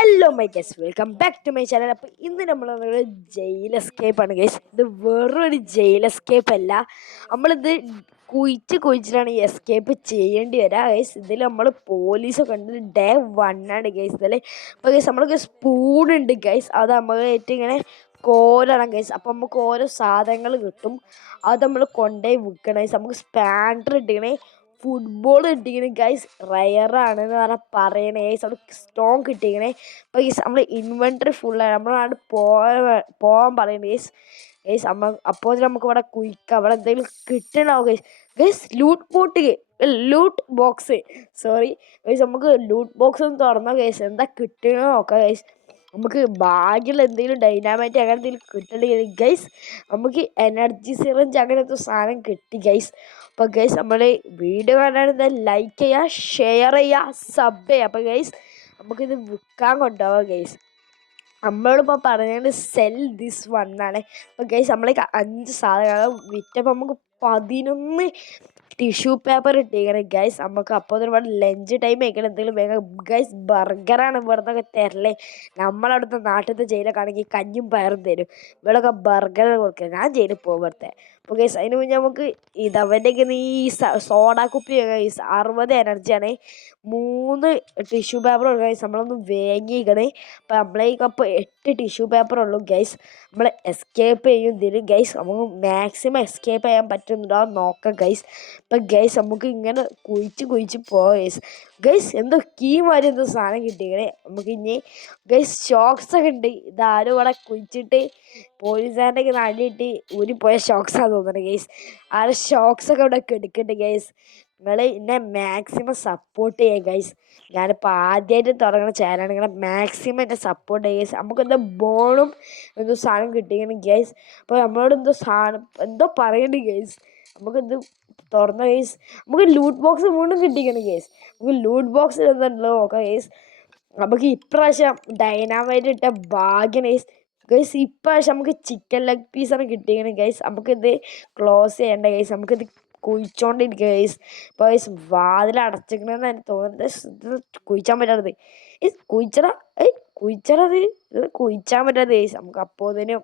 Hello my guys, welcome back to my channel. അപ്പോൾ ഇന്ന് നമ്മൾ ജയിൽ എസ്കേപ്പ് ആണ് ഗൈസ്. ഇത് വെറൊരു ജയിൽ എസ്കേപ്പ് അല്ല, നമ്മളിത് കുഴിച്ചിട്ടാണ് ഈ എസ്കേപ്പ് ചെയ്യേണ്ടി വരിക ഗൈസ്. ഇതിൽ നമ്മൾ പോലീസൊക്കെ ഉണ്ട്. ഡേ 1 ആണ് ഗൈസ് ഇതിൽ. അപ്പോൾ ഗൈസ് നമ്മൾക്ക് സ്പൂൺ ഉണ്ട് ഗൈസ്, അത് നമ്മളായിട്ട് ഇങ്ങനെ കോരണം ഗൈസ്. അപ്പോൾ നമുക്ക് ഓരോ സാധനങ്ങൾ കിട്ടും, അത് നമ്മൾ കൊണ്ടുപോയി വിൽക്കണം ഗൈസ്. നമുക്ക് സ്പാൻഡർ ഇട്ടിങ്ങനെ ഫുട്ബോൾ കിട്ടിക്കണേ ഗൈസ്, റയറാണെന്ന് പറഞ്ഞാൽ പറയണേ ഗൈസ്. അത് സ്റ്റോൺ കിട്ടിക്കണേ. അപ്പോൾ ഗൈസ് നമ്മൾ ഇൻവെൻട്രി ഫുള്ളാണ്, നമ്മളാണ്ട് പോകാൻ പറയുന്നത് ഗൈസ്. ഗൈസ് അപ്പോൾ നമുക്ക് ഇവിടെ കുയിക്കാം, അവിടെ എന്തെങ്കിലും കിട്ടണോ guys. Guys loot box guys, നമുക്ക് ലൂട്ട് ബോക്സ് ഒന്ന് തുറന്നോ ഗൈസ്, എന്താ കിട്ടണോ നോക്കാം ഗൈസ്. നമുക്ക് ഭാഗ്യമുള്ള എന്തെങ്കിലും ഡൈനാമൈറ്റ് അങ്ങനെ എന്തെങ്കിലും കിട്ടണമെങ്കിൽ ഗൈസ് നമുക്ക് എനർജി സിറഞ്ച് അങ്ങനത്തെ സാധനം കിട്ടി ഗൈസ്. അപ്പോൾ ഗൈസ് നമ്മൾ വീഡിയോ കാണാൻ ലൈക്ക് ചെയ്യുക, ഷെയർ ചെയ്യുക, സബ് ചെയ്യുക. അപ്പോൾ ഗൈസ് നമുക്കിത് വിൽക്കാൻ കൊണ്ടുപോകാം ഗൈസ്. നമ്മളിപ്പോൾ പറയുന്നത് സെൽ ദിസ് 1 ആണ്. അപ്പോൾ ഗൈസ് നമ്മളേക്ക് 5 സാധനങ്ങൾ വിറ്റപ്പോൾ നമുക്ക് 11 ടിഷ്യൂ പേപ്പർ ഇട്ടിരിക്കണം ഗൈസ്. നമുക്ക് അപ്പോൾ ഒരുപാട് ലഞ്ച് ടൈം ആയിക്കണം, എന്തെങ്കിലും വേഗം ഗൈസ്. ബർഗറാണ് ഇവിടുന്നൊക്കെ തരല്ലേ. നമ്മളവിടുത്തെ നാട്ടിലത്തെ ജയിലൊക്കെ ആണെങ്കിൽ കഞ്ഞും പയറും തരും, ഇവിടെയൊക്കെ ബർഗർ കൊടുക്കുക. ഞാൻ ജയിലിൽ പോകത്തെ. അപ്പോൾ ഗൈസ് അതിന് മുന്നേ നമുക്ക് ഇതവൻ്റെയൊക്കെ ഈ സോഡ കുപ്പി ഗൈസ് 60 എനർജിയാണ്. 3 ടിഷ്യൂ പേപ്പർ ഉള്ളു ഗൈസ്, നമ്മളൊന്ന് വേങ്ങിക്കണേ. അപ്പോൾ നമ്മളേക്കപ്പോൾ 8 ടിഷ്യൂ പേപ്പർ ഉള്ളൂ ഗൈസ്. നമ്മൾ എസ്കേപ്പ് ചെയ്യും ഇതിന് ഗൈസ്. നമുക്ക് മാക്സിമം എസ്കേപ്പ് ചെയ്യാൻ പറ്റുന്നുണ്ടോ നോക്കാം ഗൈസ്. അപ്പം ഗൈസ് നമുക്ക് ഇങ്ങനെ കുഴിച്ച് പോവാം ഗൈസ്. ഗൈസ് എന്തോ കീ മാതിരി എന്തോ സാധനം കിട്ടിക്കണേ. നമുക്ക് ഇനി ഗൈസ് ഷോക്സ് ഒക്കെ ഉണ്ട്. ഇതാരും ഇവിടെ കുഴിച്ചിട്ട് പോലീസുകാരുടെ നാട്ടിയിട്ട് ഊരിപ്പോയ ഷോക്സാണ് തോന്നുന്നത് ഗൈസ്. ആ ഷോക്സ് ഒക്കെ ഇവിടെ എടുക്കുന്നുണ്ട് ഗൈസ്. നിങ്ങൾ എന്നെ മാക്സിമം സപ്പോർട്ട് ചെയ്യുക ഗൈസ്. ഞാനിപ്പോൾ ആദ്യമായിട്ട് തുടങ്ങുന്ന ചാനലാണ്, നിങ്ങളെ മാക്സിമം എന്നെ സപ്പോർട്ട് ചെയ്യുക ഗൈസ്. നമുക്കെന്തോ ബോണും എന്തോ സാധനം കിട്ടിക്കണം ഗൈസ്. അപ്പോൾ നമ്മളോട് എന്തോ സാധനം എന്തോ പറയണ്ട് ഗൈസ്. നമുക്കെന്ത് തുറന്ന ഗൈസ്, നമുക്ക് ലൂട്ട് ബോക്സ് വീണ്ടും കിട്ടിക്കണം ഗൈസ്. നമുക്ക് ലൂട്ട് ബോക്സ് എന്താണല്ലോ നോക്കാം ഗൈസ്. നമുക്ക് ഇപ്രാവശ്യം ഡൈനാമൈറ്റ് ഇട്ട ഭാഗ്യം ഗൈസ്. ഗൈസ് ഇപ്രാവശ്യം നമുക്ക് ചിക്കൻ ലെഗ് പീസാണ് കിട്ടിയിരിക്കുന്നത് ഗൈസ്. നമുക്കിത് ക്ലോസ് ചെയ്യേണ്ട ഗൈസ്, നമുക്കിത് കുഴിച്ചോണ്ടിരിക്കുക ഗൈസ്. ഇപ്പോൾ ഗൈസ് വാതിൽ അടച്ചിക്കണമെന്ന് എനിക്ക് തോന്നുന്നത്. ഇത് കുഴിച്ചാൻ പറ്റാത്തത് കുഴിച്ചടത് ഇത് കുഴിച്ചാൻ പറ്റാത്തത് ഗൈസ്. നമുക്ക് അപ്പോൾ തന്നെ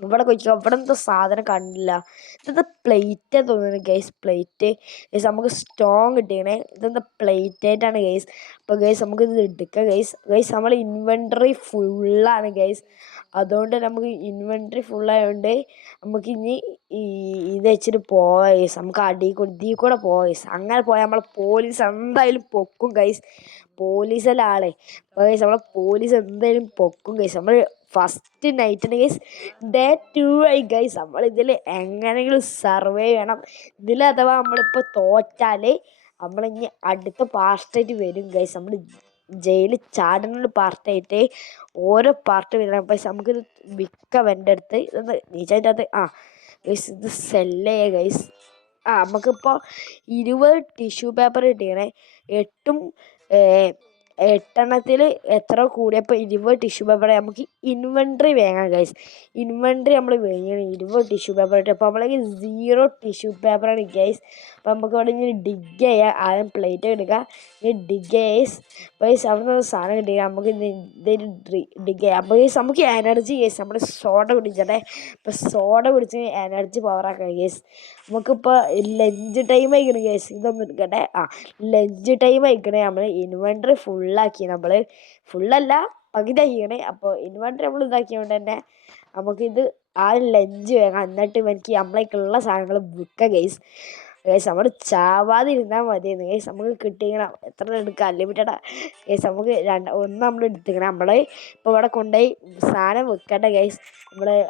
ഇവിടെ കൊയ്ക്കുക. ഇവിടെ എന്തോ സാധനം കണ്ടില്ല. ഇതെന്താ പ്ലേറ്റ് തോന്നുന്നു ഗൈസ്, പ്ലേറ്റ് ഗൈസ്. നമുക്ക് സ്റ്റോങ് കിട്ടിയണേ. ഇതെന്താ പ്ലേറ്റ് ആയിട്ടാണ് ഗൈസ്. അപ്പോൾ ഗൈസ് നമുക്കിത് എടുക്കാം ഗൈസ്. ഗൈസ് നമ്മൾ ഇൻവെൻട്രി ഫുള്ളാണ് ഗൈസ്. അതുകൊണ്ട് നമുക്ക് ഇൻവെൻട്രി ഫുള്ളായതുകൊണ്ട് നമുക്ക് ഇനി ഇത് വെച്ചിട്ട് പോവാം ഗൈസ്. നമുക്ക് ഇതിൽ കൂടെ പോവാം ഗൈസ്. അങ്ങനെ പോയാൽ നമ്മൾ പോലീസ് എന്തായാലും പൊക്കും ഗൈസ്. പോലീസല്ല ആളെ. അപ്പോൾ ഗൈസ് നമ്മളെ പോലീസ് എന്തായാലും പൊക്കും ഗൈസ്. നമ്മൾ ഫസ്റ്റ് നൈറ്റിന് ഗൈസ് ഡേ 2 ആയി ഗൈസ്. നമ്മൾ ഇതിൽ എങ്ങനെയെങ്കിലും സർവേ ചെയ്യണം. ഇതിൽ അഥവാ നമ്മളിപ്പോൾ തോറ്റാൽ നമ്മളിനി അടുത്ത പാർട്ടായിട്ട് വരും ഗൈസ്. നമ്മൾ ജയിലിൽ ചാടുന്ന പാർട്ടായിട്ട് ഓരോ പാർട്ട് വരണം. പക്ഷെ നമുക്കിത് വിൽക്കാം. എൻ്റെ അടുത്ത് ഇതൊന്ന് നീച്ചതിൻ്റെ അകത്ത് ഗൈസ് ഇത് സെല്ല് ചെയ്യുക ഗൈസ്. നമുക്കിപ്പോൾ 20 ടിഷ്യൂ പേപ്പർ കിട്ടിയണേ. 8 എത്ര കൂടിയപ്പോൾ 20 ടിഷ്യൂ പേപ്പർ. നമുക്ക് ഇൻവെൻട്രി വേങ്ങാം ഗൈസ്. ഇൻവെൻട്രി നമ്മൾ വേങ്ങണം 20 ടിഷ്യൂ പേപ്പർ ഇട്ട്. അപ്പോൾ നമ്മളേക്ക് 0 ടിഷ്യൂ പേപ്പറാണ് ഗൈസ്. അപ്പോൾ നമുക്ക് ഇവിടെ ഇങ്ങനെ ഡിഗ് ചെയ്യാം. ആദ്യം പ്ലേറ്റ് എടുക്കുക, ഇനി ഡിഗ് ഗൈസ്. ഗൈസ് അവിടെ നിന്ന് സാധനം കിട്ടിയാൽ നമുക്ക് ഇതൊരു ഡിഗ് ചെയ്യാം. അപ്പോൾ ഗൈസ് നമുക്ക് എനർജി ഗൈസ്, നമ്മൾ സോഡ കുടിച്ചേ. അപ്പോൾ സോഡ കുടിച്ച് എനർജി പവറാക്കാം ഗൈസ്. നമുക്കിപ്പോൾ ലഞ്ച് ടൈം ആയിക്കണേ ഗൈസ്. ഇതൊന്നും എടുക്കട്ടെ. ലഞ്ച് ടൈം ആയിക്കണേ. നമ്മൾ ഇൻവെൻട്രി ഫുള്ളാക്കി, നമ്മൾ ഫുള്ളല്ല പകുതി ആക്കിക്കണേ. അപ്പോൾ ഇൻവെൻട്രി നമ്മൾ ഇതാക്കിയതുകൊണ്ട് തന്നെ നമുക്കിത് ലഞ്ച് വേണം. എന്നിട്ട് എനിക്ക് നമ്മളേക്കുള്ള സാധനങ്ങൾ വിൽക്കാം ഗൈസ്. ഗൈസ് നമ്മൾ ചാവാതിരുന്നാൽ മതിയെന്ന് ഗൈസ്. നമുക്ക് കിട്ടിക്കണം. എത്ര എടുക്കുക അൺലിമിറ്റഡാ ഗൈസ്. നമുക്ക് ഒന്ന് നമ്മൾ എടുത്തിക്കണം. നമ്മൾ ഇപ്പോൾ ഇവിടെ കൊണ്ടുപോയി സാധനം വെക്കട്ടെ ഗൈസ്.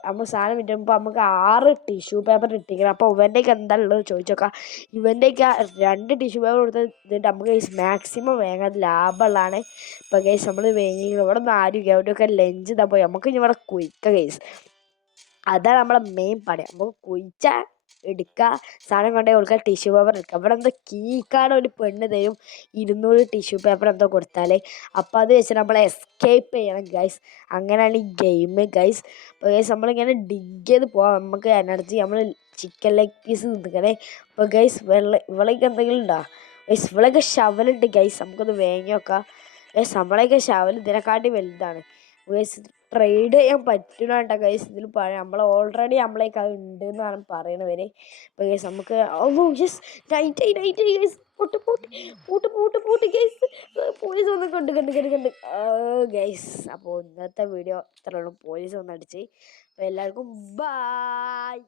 നമ്മൾ സാധനം വിറ്റുമ്പോൾ നമുക്ക് 6 ടിഷ്യൂ പേപ്പർ ഇട്ടിക്കണം. അപ്പോൾ ഇവൻ്റെയൊക്കെ എന്താ ഉള്ളത് ചോദിച്ചു നോക്കാം. ഇവൻ്റെയൊക്കെ 2 ടിഷ്യൂ പേപ്പർ കൊടുത്തിട്ട് നമുക്ക് ഗൈസ് മാക്സിമം വേഗം ലാഭമുള്ളതാണ്. ഇപ്പോൾ ഗൈസ് നമ്മൾ വേങ്ങിക്കണം. ഇവിടെ നിന്ന് ആരും എവിടെയൊക്കെ ലഞ്ച് ഇതാ പോയി. നമുക്ക് ഇനി ഇവിടെ കുഴിക്കാം ഗൈസ്. അതാണ് നമ്മളെ മെയിൻ പണി. നമുക്ക് കുഴിച്ചാൽ എടുക്കുക, സാധനം കൊണ്ടേ കൊടുക്കുക, ടിഷ്യൂ പേപ്പർ എടുക്കുക. ഇവിടെ എന്തോ കീക്കാട് ഒരു പെണ്ണ് തരും 200 ടിഷ്യൂ പേപ്പർ എന്തോ കൊടുത്താൽ. അപ്പോൾ അത് വെച്ച് നമ്മൾ എസ്കേപ്പ് ചെയ്യണം ഗൈസ്. അങ്ങനെയാണ് ഈ ഗെയിം ഗൈസ്. അപ്പോൾ ഗൈസ് നമ്മളിങ്ങനെ ഡിഗ് ചെയ്ത് പോവാം. നമുക്ക് എനർജി നമ്മൾ ചിക്കൻ ലെഗ് പീസ് നിൽക്കണേ. അപ്പോൾ ഗൈസ് ഇവളേക്ക് എന്തെങ്കിലും ഉണ്ടോ ഗൈസ്? ഇവളൊക്കെ ഷവലുണ്ട് ഗൈസ്. നമുക്കൊന്ന് വേങ്ങി നോക്കാം ഗൈസ് നമ്മളെയൊക്കെ ശവൽ ഇതിനെക്കാട്ടി വലുതാണ് ഗൈസ്. ട്രേഡ് ചെയ്യാൻ പറ്റണ കേട്ടോ ഗൈസ്. ഇതിൽ നമ്മൾ ഓൾറെഡി നമ്മളേക്ക് അത് ഉണ്ട് എന്നാണ് പറയണവര്. അപ്പോൾ ഗൈസ് നമുക്ക് യെസ് നൈറ്റ് ഗൈസ്. പൂട്ട് പൂട്ട് പൂട്ട് പൂട്ട് പൂട്ട് ഗൈസ്. പോലീസ് വന്ന് കണ്ട് ഗൈസ്. അപ്പോൾ ഇന്നത്തെ വീഡിയോ ഇത്രയുള്ളൂ. പോലീസ് വന്നടിച്ച്. അപ്പോൾ എല്ലാവർക്കും ബൈ.